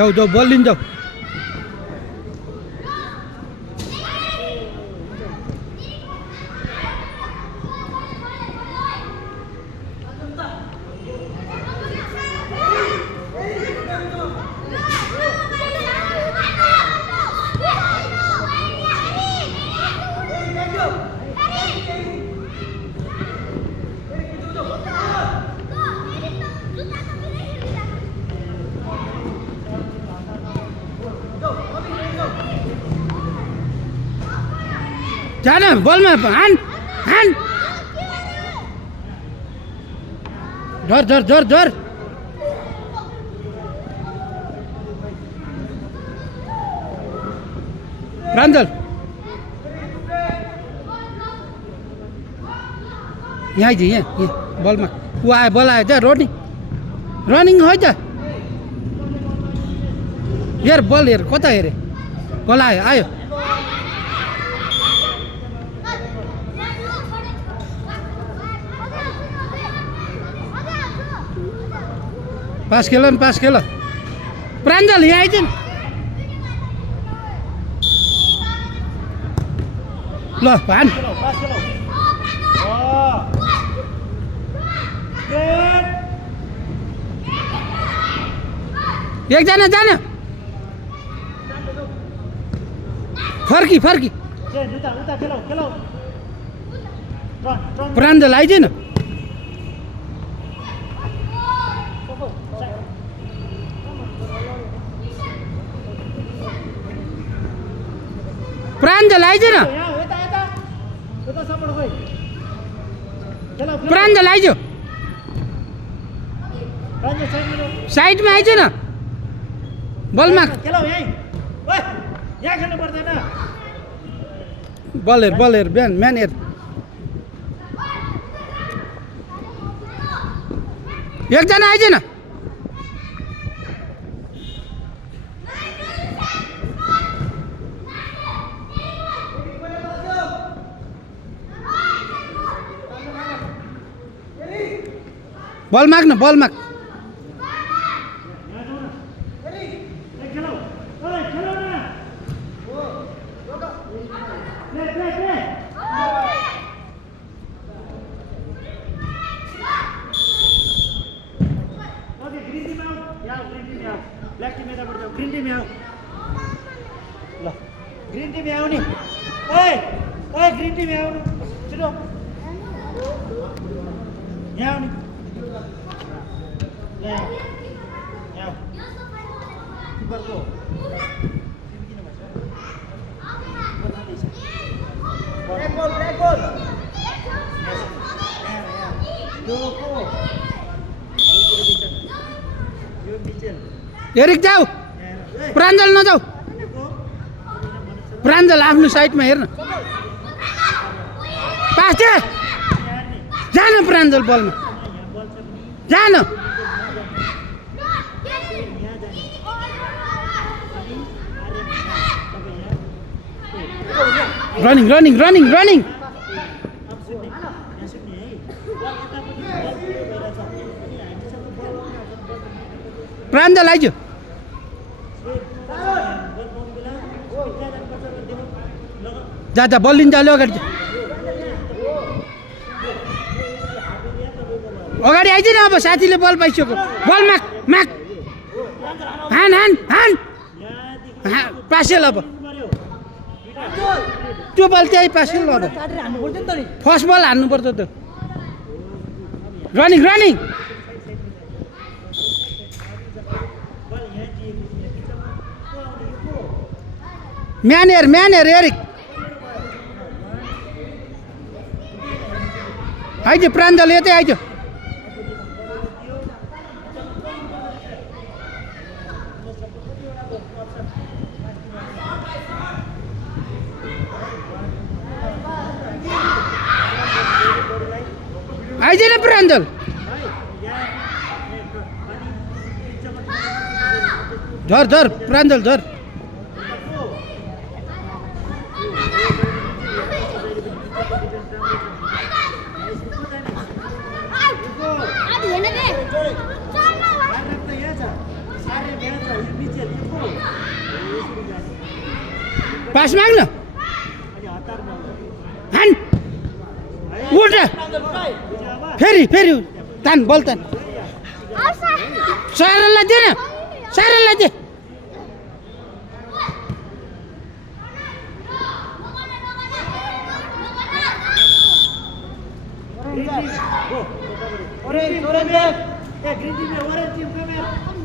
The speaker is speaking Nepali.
जाऊ जाऊ बल लिन जाऊ जान बलमा हान हान धर धर धर धर प्राञ्जल यहाँ आइज यहाँ बलमा ऊ आयो बल आयो त रनिङ रनिङ है त हेर बल हेर कता हेरे बल आयो आयो पास खेल प्राञ्जल यहाँ आइज ल भान एकजना जान फर्की प्राञ्जल आइज न प्राञ्जल आइज न प्राञ्जल आइज साइडमा आइज न बलमा बल हेर बिहान म्यान हेर एकजना आइज न बल माग न बल माग ग्रीन टी में आउने ओए ओए ग्रीन टी में आउनु छिटो यहाँ आउने यहाँ किपरको ब्ल्याक बल एरिक जाऊ प्राञ्जल नजाऊ प्राञ्जल आफ्नो साइडमा हेर्न पास दे जान प्राञ्जल बलमा जान रनिङ प्राञ्जल आइज जा बल लिन जा अगाडि अगाडि आइज न अब साथीले बल पाइसक्यो बल माग हान पासेल अब त्यो बल त्यही पासेल अब फर्स्ट बल हान्नुपर्छ त रनिङ म्यान हेर एरिक आइज प्राञ्जल यतै आइज आइज न प्राञ्जल धर प्राञ्जल धर पास माग ना हान उठ फेरि फेरि तान बल तान सारालाई दे न सारालाई they Orange, orange. Green team, orange team, come here.